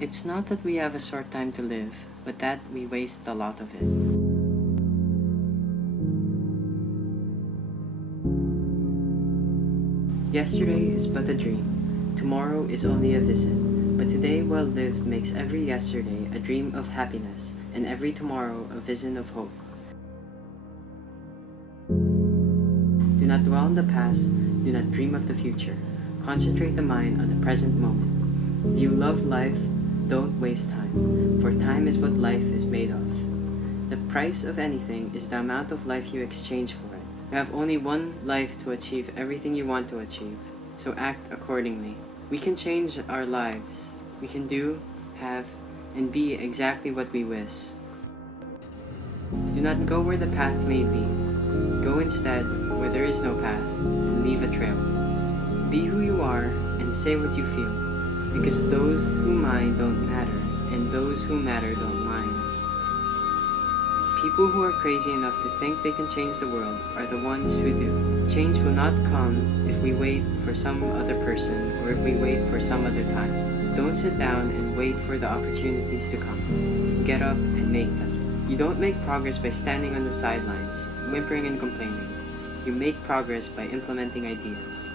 It's not that we have a short time to live, but that we waste a lot of it. Yesterday is but a dream, tomorrow is only a visit, but today well lived makes every yesterday a dream of happiness, and every tomorrow a vision of hope. Do not dwell on the past, do not dream of the future. Concentrate the mind on the present moment. If you love life, don't waste time, for time is what life is made of. The price of anything is the amount of life you exchange for it. You have only one life to achieve everything you want to achieve, so act accordingly. We can change our lives. We can do, have, and be exactly what we wish. Do not go where the path may lead. Go instead where there is no path, and leave a trail. Be who you are and say what you feel, because those who mind don't matter, and those who matter don't mind. People who are crazy enough to think they can change the world are the ones who do. Change will not come if we wait for some other person or if we wait for some other time. Don't sit down and wait for the opportunities to come. Get up and make them. You don't make progress by standing on the sidelines, whimpering and complaining. You make progress by implementing ideas.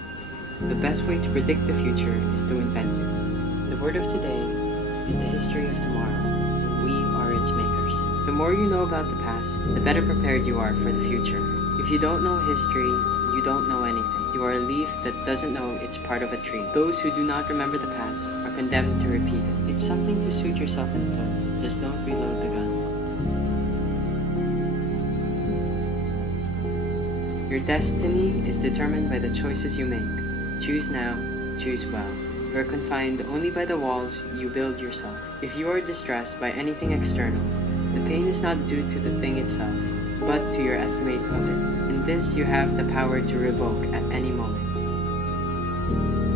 The best way to predict the future is to invent it. The word of today is the history of tomorrow, and we are its makers. The more you know about the past, the better prepared you are for the future. If you don't know history, you don't know anything. You are a leaf that doesn't know it's part of a tree. Those who do not remember the past are condemned to repeat it. It's something to shoot yourself in the foot. Just don't reload the gun. Your destiny is determined by the choices you make. Choose now, choose well. You are confined only by the walls you build yourself. If you are distressed by anything external, the pain is not due to the thing itself, but to your estimate of it. And this you have the power to revoke at any moment.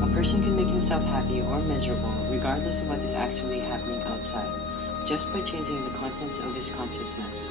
A person can make himself happy or miserable regardless of what is actually happening outside, just by changing the contents of his consciousness.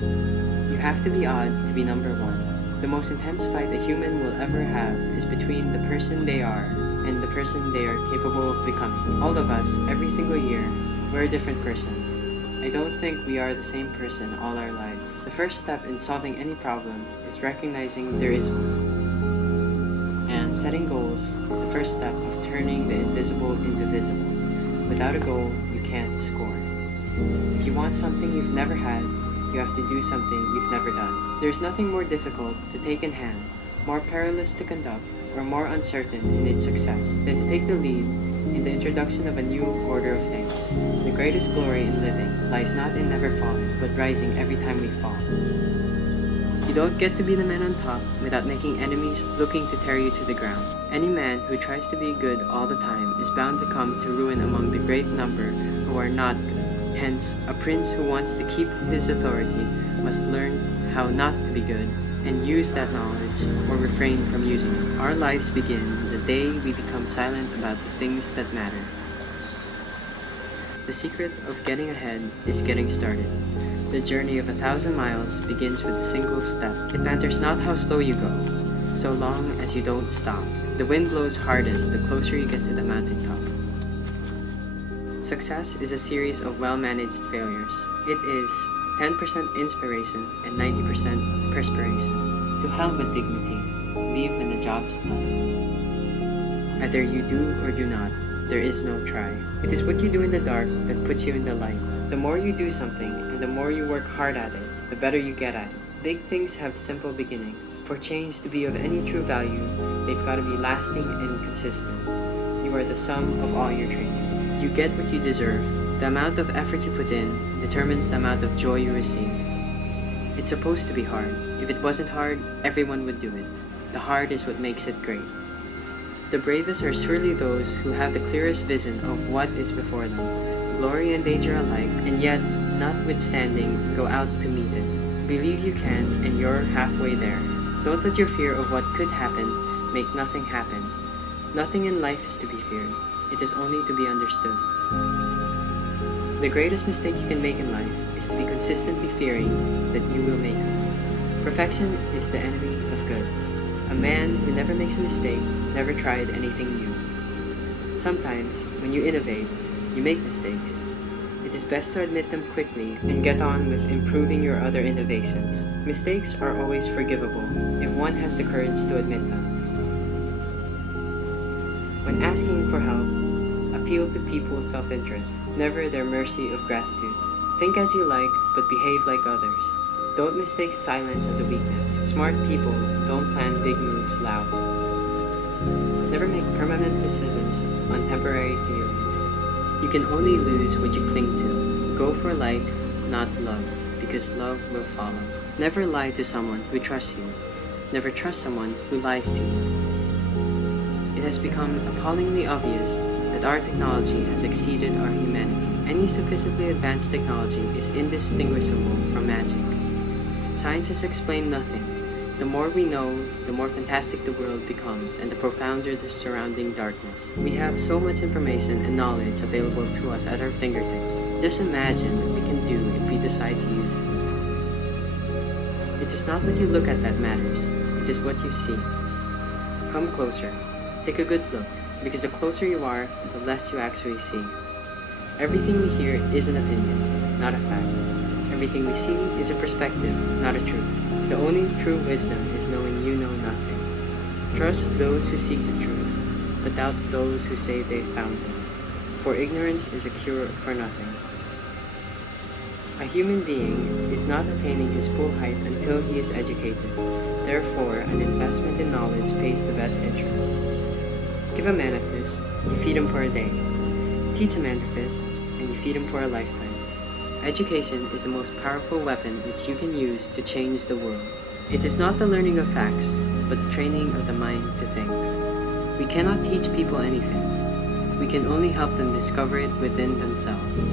You have to be odd to be number one. The most intense fight a human will ever have is between the person they are and the person they are capable of becoming. All of us, every single year, we're a different person. I don't think we are the same person all our lives. The first step in solving any problem is recognizing there is one. And setting goals is the first step of turning the invisible into visible. Without a goal, you can't score. If you want something you've never had, you have to do something you've never done. There's nothing more difficult to take in hand, more perilous to conduct, or more uncertain in its success than to take the lead in the introduction of a new order of things. The greatest glory in living lies not in never falling, but rising every time we fall. You don't get to be the man on top without making enemies looking to tear you to the ground. Any man who tries to be good all the time is bound to come to ruin among the great number who are not good. Hence, a prince who wants to keep his authority must learn how not to be good and use that knowledge or refrain from using it. Our lives begin the day we become silent about the things that matter. The secret of getting ahead is getting started. The journey of 1,000 miles begins with a single step. It matters not how slow you go, so long as you don't stop. The wind blows hardest the closer you get to the mountaintop. Success is a series of well-managed failures. It is 10% inspiration and 90% perspiration. To hell with dignity. Leave when the job's done. Either you do or do not. There is no try. It is what you do in the dark that puts you in the light. The more you do something and the more you work hard at it, the better you get at it. Big things have simple beginnings. For change to be of any true value, they've got to be lasting and consistent. You are the sum of all your training. You get what you deserve. The amount of effort you put in determines the amount of joy you receive. It's supposed to be hard. If it wasn't hard, everyone would do it. The hard is what makes it great. The bravest are surely those who have the clearest vision of what is before them, glory and danger alike, and yet, notwithstanding, go out to meet it. Believe you can, and you're halfway there. Don't let your fear of what could happen make nothing happen. Nothing in life is to be feared. It is only to be understood. The greatest mistake you can make in life is to be consistently fearing that you will make it. Perfection is the enemy of good. A man who never makes a mistake never tried anything new. Sometimes, when you innovate, You make mistakes. It is best to admit them quickly and get on with improving your other innovations. Mistakes are always forgivable if one has the courage to admit them. When asking for help, appeal to people's self-interest, never their mercy of gratitude. Think as you like, but behave like others. Don't mistake silence as a weakness. Smart people don't plan big moves loud. Never make permanent decisions on temporary feelings. You can only lose what you cling to. Go for like, not love, because love will follow. Never lie to someone who trusts you. Never trust someone who lies to you. It has become appallingly obvious that our technology has exceeded our humanity. Any sophistically advanced technology is indistinguishable from magic. Science has explained nothing. The more we know, the more fantastic the world becomes and the profounder the surrounding darkness. We have so much information and knowledge available to us at our fingertips. Just imagine what we can do if we decide to use it. It is not what you look at that matters, it is what you see. Come closer. Take a good look, because the closer you are, the less you actually see. Everything we hear is an opinion, not a fact. Everything we see is a perspective, not a truth. The only true wisdom is knowing you know nothing. Trust those who seek the truth, but doubt those who say they found it. For ignorance is a cure for nothing. A human being is not attaining his full height until he is educated. Therefore, an investment in knowledge pays the best interest. Give a man a fish, you feed him for a day. Teach a man to fish, and you feed him for a lifetime. Education is the most powerful weapon which you can use to change the world. It is not the learning of facts, but the training of the mind to think. We cannot teach people anything. We can only help them discover it within themselves.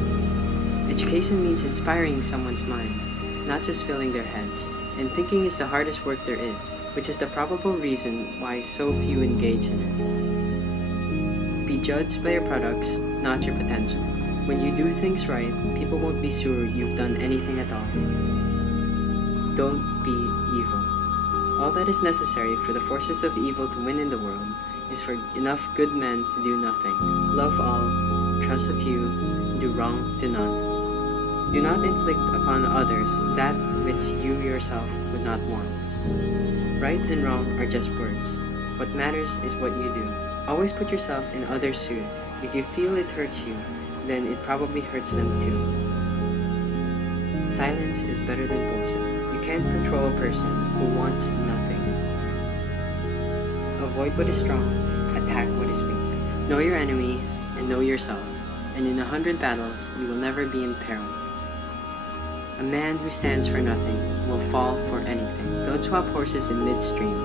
Education means inspiring someone's mind, not just filling their heads. And thinking is the hardest work there is, which is the probable reason why so few engage in it. Be judged by your products, not your potential. When you do things right, people won't be sure you've done anything at all. Don't be evil. All that is necessary for the forces of evil to win in the world is for enough good men to do nothing. Love all, trust a few, do wrong to none. Do not inflict upon others that which you yourself would not want. Right and wrong are just words. What matters is what you do. Always put yourself in others' shoes. If you feel it hurts you, then it probably hurts them too. Silence is better than bullshit. You can't control a person who wants nothing. Avoid what is strong, attack what is weak. Know your enemy and know yourself, and in 100 battles you will never be in peril. A man who stands for nothing will fall for anything. Don't swap horses in midstream.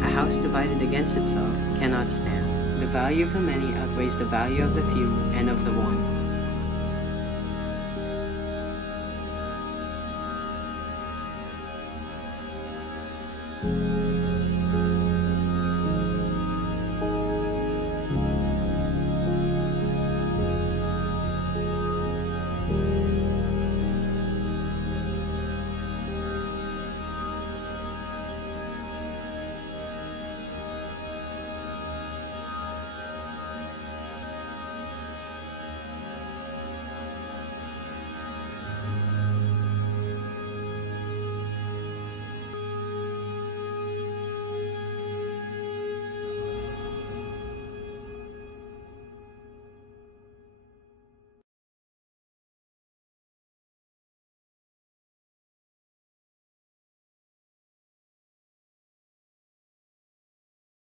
A house divided against itself cannot stand. The value of the many outweighs the value of the few and of the one.